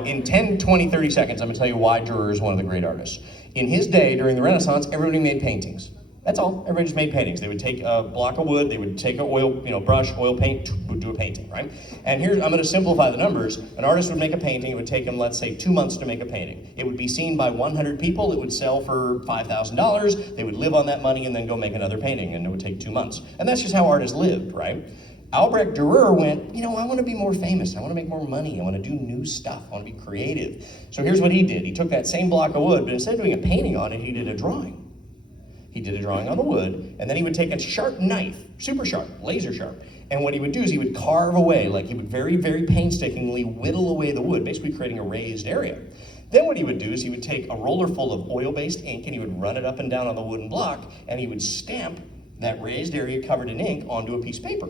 In 10, 20, 30 seconds, I'm going to tell you why Durer is one of the great artists. In his day, during the Renaissance, everybody made paintings. That's all. Everybody just made paintings. They would take a block of wood, they would take an oil, brush, oil paint, would do a painting, right? And here, I'm going to simplify the numbers. An artist would make a painting. It would take him, let's say, 2 months to make a painting. It would be seen by 100 people. It would sell for $5,000. They would live on that money and then go make another painting, and it would take 2 months. And that's just how artists lived, right? Albrecht Durer went, I want to be more famous. I want to make more money. I want to do new stuff. I want to be creative. So here's what he did. He took that same block of wood, but instead of doing a painting on it, he did a drawing. He did a drawing on the wood, and then he would take a sharp knife, super sharp, laser sharp, and what he would do is he would carve away, like he would very, very painstakingly whittle away the wood, basically creating a raised area. Then what he would do is he would take a roller full of oil-based ink and he would run it up and down on the wooden block, and he would stamp that raised area covered in ink onto a piece of paper.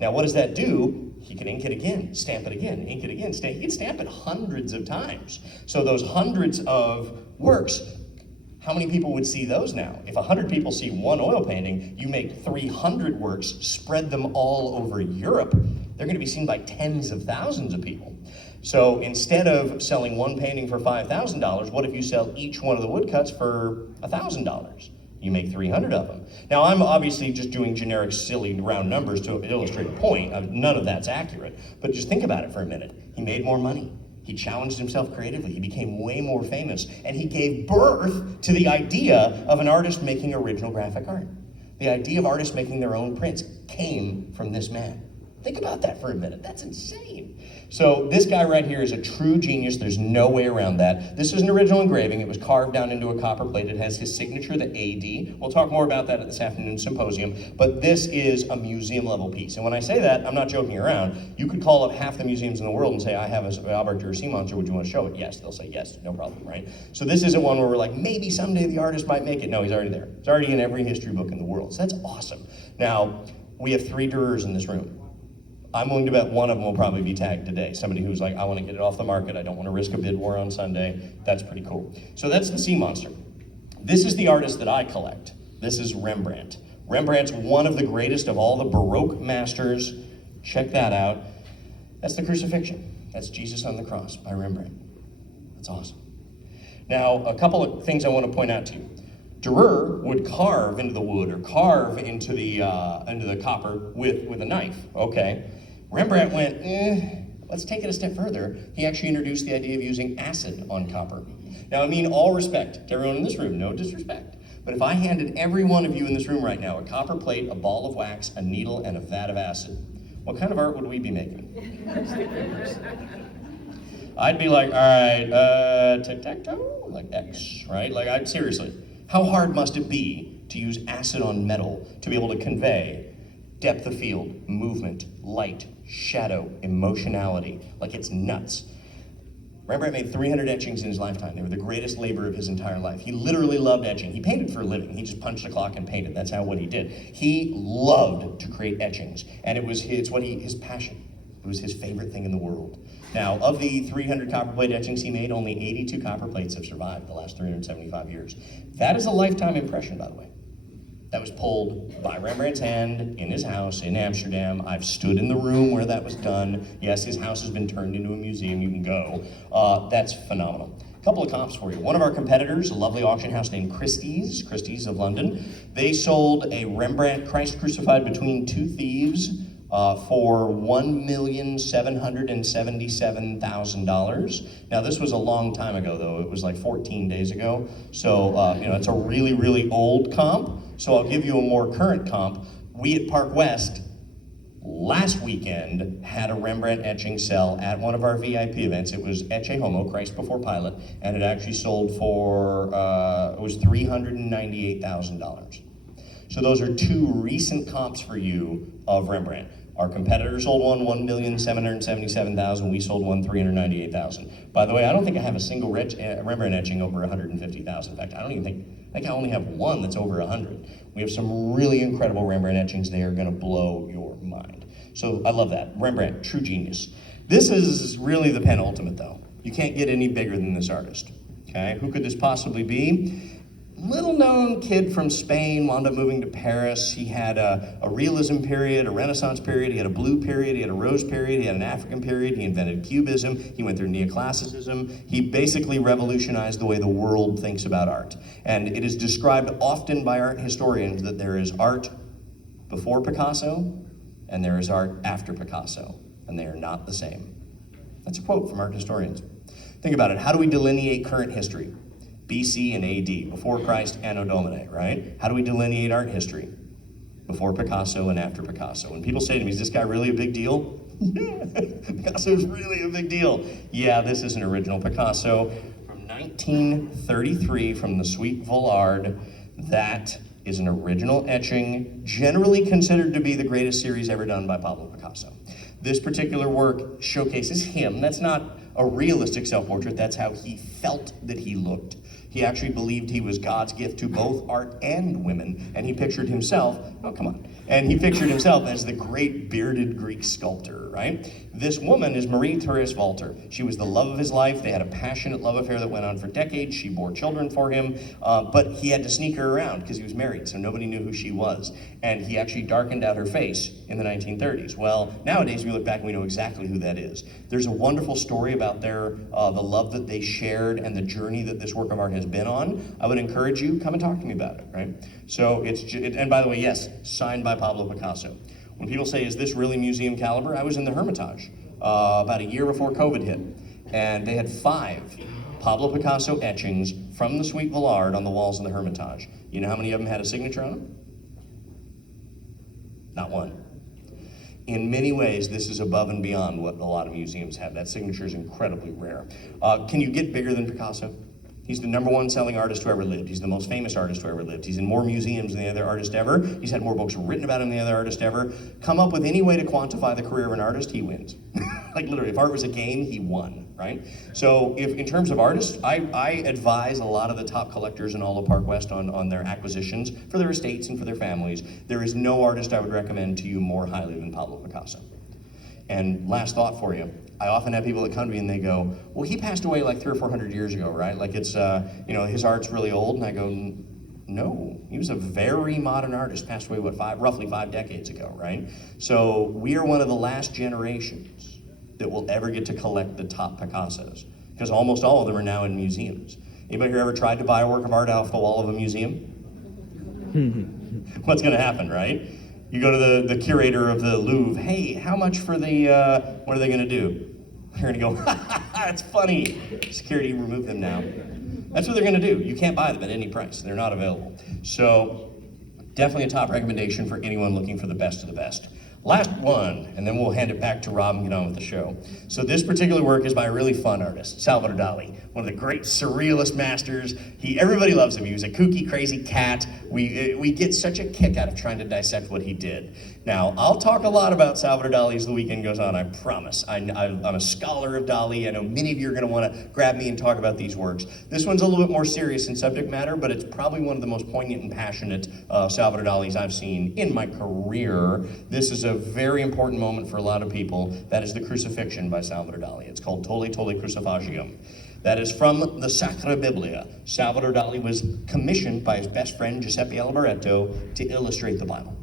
Now what does that do? He can ink it again, stamp it again, ink it again, he could stamp it hundreds of times. So those hundreds of works, how many people would see those now? If 100 people see one oil painting, you make 300 works, spread them all over Europe, they're going to be seen by tens of thousands of people. So instead of selling one painting for $5,000, what if you sell each one of the woodcuts for $1,000? You make 300 of them. Now I'm obviously just doing generic, silly, round numbers to illustrate a point. None of that's accurate. But just think about it for a minute. He made more money. He challenged himself creatively. He became way more famous. And he gave birth to the idea of an artist making original graphic art. The idea of artists making their own prints came from this man. Think about that for a minute. That's insane. So this guy right here is a true genius. There's no way around that. This is an original engraving. It was carved down into a copper plate. It has his signature, the AD. We'll talk more about that at this afternoon's symposium. But this is a museum level piece. And when I say that, I'm not joking around. You could call up half the museums in the world and say, I have an Albrecht Durer sea monster. Would you want to show it? Yes. They'll say yes. No problem, right? So this isn't one where we're like, maybe someday the artist might make it. No, he's already there. It's already in every history book in the world. So that's awesome. Now, we have 3 Durers in this room. I'm willing to bet one of them will probably be tagged today. Somebody who's like, I want to get it off the market. I don't want to risk a bid war on Sunday. That's pretty cool. So that's the sea monster. This is the artist that I collect. This is Rembrandt. Rembrandt's one of the greatest of all the Baroque masters. Check that out. That's the crucifixion. That's Jesus on the cross by Rembrandt. That's awesome. Now, a couple of things I want to point out to you. Durer would carve into the wood or carve into the copper with a knife, okay? Rembrandt went, let's take it a step further. He actually introduced the idea of using acid on copper. Now, I mean all respect to everyone in this room, no disrespect. But if I handed every one of you in this room right now a copper plate, a ball of wax, a needle, and a vat of acid, what kind of art would we be making? I'd be like, all right, tic-tac-toe, like X, right? Like, seriously, how hard must it be to use acid on metal to be able to convey depth of field, movement, light, shadow, emotionality? Like, it's nuts. Rembrandt made 300 etchings in his lifetime. They were the greatest labor of his entire life. He literally loved etching. He painted for a living. He just punched a clock and painted. That's what he did. He loved to create etchings, and it's his passion. It was his favorite thing in the world. Now, of the 300 copper plate etchings he made, only 82 copper plates have survived the last 375 years. That is a lifetime impression, by the way. That was pulled by Rembrandt's hand in his house in Amsterdam. I've stood in the room where that was done. Yes, his house has been turned into a museum. You can go. That's phenomenal. A couple of comps for you. One of our competitors, a lovely auction house named Christie's of London, they sold a Rembrandt Christ crucified between two thieves for $1,777,000. Now, this was a long time ago, though. It was like 14 days ago. So, it's a really, really old comp. So I'll give you a more current comp. We at Park West last weekend had a Rembrandt etching sell at one of our VIP events. It was Ecce Homo, Christ Before Pilate, and it actually sold for, it was $398,000. So those are two recent comps for you of Rembrandt. Our competitor sold one, $1,777,000. We sold one, $398,000. By the way, I don't think I have a single Rembrandt etching over $150,000. In fact, I think I only have one that's over 100. We have some really incredible Rembrandt etchings. They are going to blow your mind. So I love that. Rembrandt, true genius. This is really the penultimate, though. You can't get any bigger than this artist. Okay, who could this possibly be? little known kid from Spain, wound up moving to Paris. He had a realism period, a Renaissance period, he had a blue period, he had a rose period, he had an African period, he invented Cubism, he went through neoclassicism. He basically revolutionized the way the world thinks about art. And it is described often by art historians that there is art before Picasso and there is art after Picasso, and they are not the same. That's a quote from art historians. Think about it, how do we delineate current history? BC and AD, before Christ, Anno Domini, right? How do we delineate art history? Before Picasso and after Picasso. When people say to me, is this guy really a big deal? Yeah, Picasso is really a big deal. Yeah, this is an original Picasso from 1933 from the Suite Vallard. That is an original etching, generally considered to be the greatest series ever done by Pablo Picasso. This particular work showcases him. That's not a realistic self-portrait, that's how he felt that he looked. He actually believed he was God's gift to both art and women, and he pictured himself, oh come on, and he pictured himself as the great bearded Greek sculptor, right? This woman is Marie-Thérèse Walter. She was the love of his life. They had a passionate love affair that went on for decades. She bore children for him, but he had to sneak her around because he was married, so nobody knew who she was. And he actually darkened out her face in the 1930s. Well, nowadays we look back and we know exactly who that is. There's a wonderful story about the love that they shared and the journey that this work of art has been on. I would encourage you, come and talk to me about it, right? So and by the way, yes, signed by Pablo Picasso. When people say, is this really museum caliber? I was in the Hermitage about a year before COVID hit, and they had 5 Pablo Picasso etchings from the Suite Vallard on the walls in the Hermitage. You know how many of them had a signature on them? Not one. In many ways, this is above and beyond what a lot of museums have. That signature is incredibly rare. Can you get bigger than Picasso? He's the #1 selling artist who ever lived. He's the most famous artist who ever lived. He's in more museums than the other artist ever. He's had more books written about him than the other artist ever. Come up with any way to quantify the career of an artist, he wins. Like literally, if art was a game, he won, right? So if in terms of artists, I advise a lot of the top collectors in all of Park West on their acquisitions for their estates and for their families. There is no artist I would recommend to you more highly than Pablo Picasso. And last thought for you, I often have people that come to me and they go, well, he passed away like 300 or 400 years ago, right? Like it's, his art's really old. And I go, no, he was a very modern artist, passed away, roughly 5 decades ago, right? So we are one of the last generations that will ever get to collect the top Picassos, because almost all of them are now in museums. Anybody here ever tried to buy a work of art off the wall of a museum? What's gonna happen, right? You go to the curator of the Louvre, hey, how much for the, what are they gonna do? They're gonna go, that's funny. Security, remove them now. That's what they're gonna do. You can't buy them at any price. They're not available. So definitely a top recommendation for anyone looking for the best of the best. Last one, and then we'll hand it back to Rob and get on with the show. So this particular work is by a really fun artist, Salvador Dali, one of the great surrealist masters. Everybody loves him. He was a kooky, crazy cat. We get such a kick out of trying to dissect what he did. Now, I'll talk a lot about Salvador Dali as the weekend goes on, I promise. I'm a scholar of Dali. I know many of you are gonna wanna grab me and talk about these works. This one's a little bit more serious in subject matter, but it's probably one of the most poignant and passionate Salvador Dalis I've seen in my career. This is a very important moment for a lot of people. That is the Crucifixion by Salvador Dali. It's called Tolle Tolle Crucifagium. That is from the Sacra Biblia. Salvador Dali was commissioned by his best friend Giuseppe Alboreto to illustrate the Bible.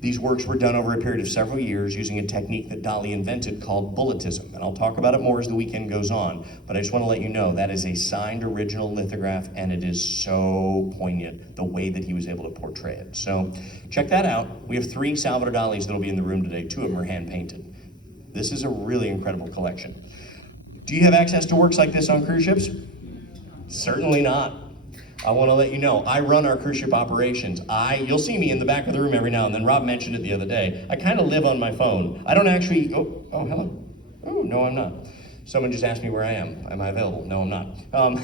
These works were done over a period of several years using a technique that Dali invented called bulletism. And I'll talk about it more as the weekend goes on, but I just want to let you know that is a signed original lithograph, and it is so poignant the way that he was able to portray it. So check that out. We have 3 Salvador Dalis that'll be in the room today. 2 of them are hand painted. This is a really incredible collection. Do you have access to works like this on cruise ships? Certainly not. I want to let you know, I run our cruise ship operations. You'll see me in the back of the room every now and then. Rob mentioned it the other day. I kind of live on my phone. I don't actually, oh, hello. Oh, no, I'm not. Someone just asked me where I am. Am I available? No, I'm not.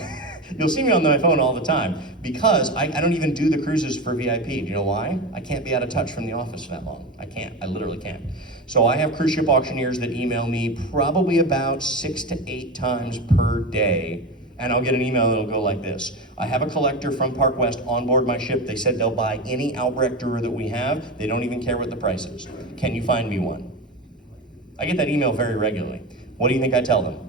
You'll see me on my phone all the time because I don't even do the cruises for VIP. Do you know why? I can't be out of touch from the office for that long. I can't. I literally can't. So I have cruise ship auctioneers that email me probably about 6 to 8 times per day, and I'll get an email that'll go like this. I have a collector from Park West on board my ship. They said they'll buy any Albrecht Durer that we have. They don't even care what the price is. Can you find me one? I get that email very regularly. What do you think I tell them?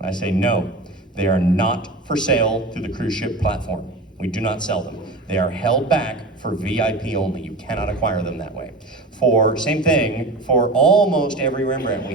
I say no. They are not for sale through the cruise ship platform. We do not sell them. They are held back for VIP only. You cannot acquire them that way. Same thing, for almost every Rembrandt we have.